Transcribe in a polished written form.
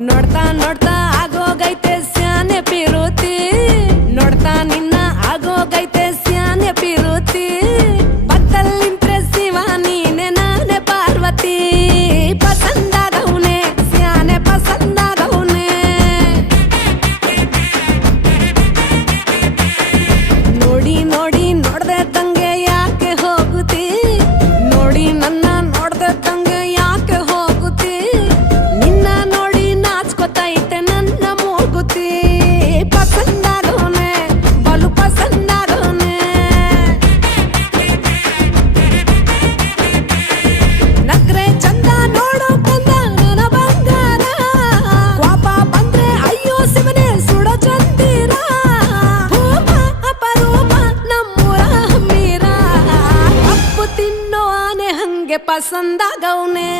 ನೋಡ್ತಾ ನೋಡ್ತಾ ಆಗೋಗೈತೆ ಸ್ಯಾನೆ ಪಿರುತಿ ನೋಡ್ತಾ ನಿನ್ನ ಆಗೋಗೈತೆ ಸ್ಯಾನೆ ಪಿರುತಿ ಪಕ್ಕಲ್ಲಿಂತ್ರೆ ಶಿವ ನೀನೆ ನಾನೇ ಪಾರ್ವತಿ ಪಸಂದಾಗವ್ನೆ ಸ್ಯಾನೆ ಪಸಂದಾಗವ್ನೆ ನೋಡಿ ನೋಡಿ ನೋಡ್ದೆ ತಂಗೆ ಯಾಕೆ ಹೋಗುತ್ತಿ ನೋಡಿ ನನ್ನ ನೋಡ್ದೆ ತಂಗೆ ಯಾಕೆ ಹೋಗುತ್ತಿ ನಿನ್ನ ನೋಡಿ ನಾಚ್ಕೋತೈತೆ ನನ್ನ ಮೂಗುತಿ ಪಸಂದಾಗವ್ನೆ ಬಲು ಪಸಂದಾಗವ್ನೆ ನಕ್ರೆ ಚಂದ ನೋಡೋ ಕಂದ ನನ್ನ ಬಂಗಾರ ಕೋಪ ಬಂದ್ರೆ ಅಯ್ಯೋ ಶಿವನೇ ಸುಡೋ ಚಂದಿರ ಭೂಪ ಅಪರೂಪ ನಮ್ಮೂರ ಹಮ್ಮೀರ ಕಪ್ಪು ತಿನ್ನೋ ಆನೆ ಹಂಗೆ ಪಸಂದಾಗವ್ನೆ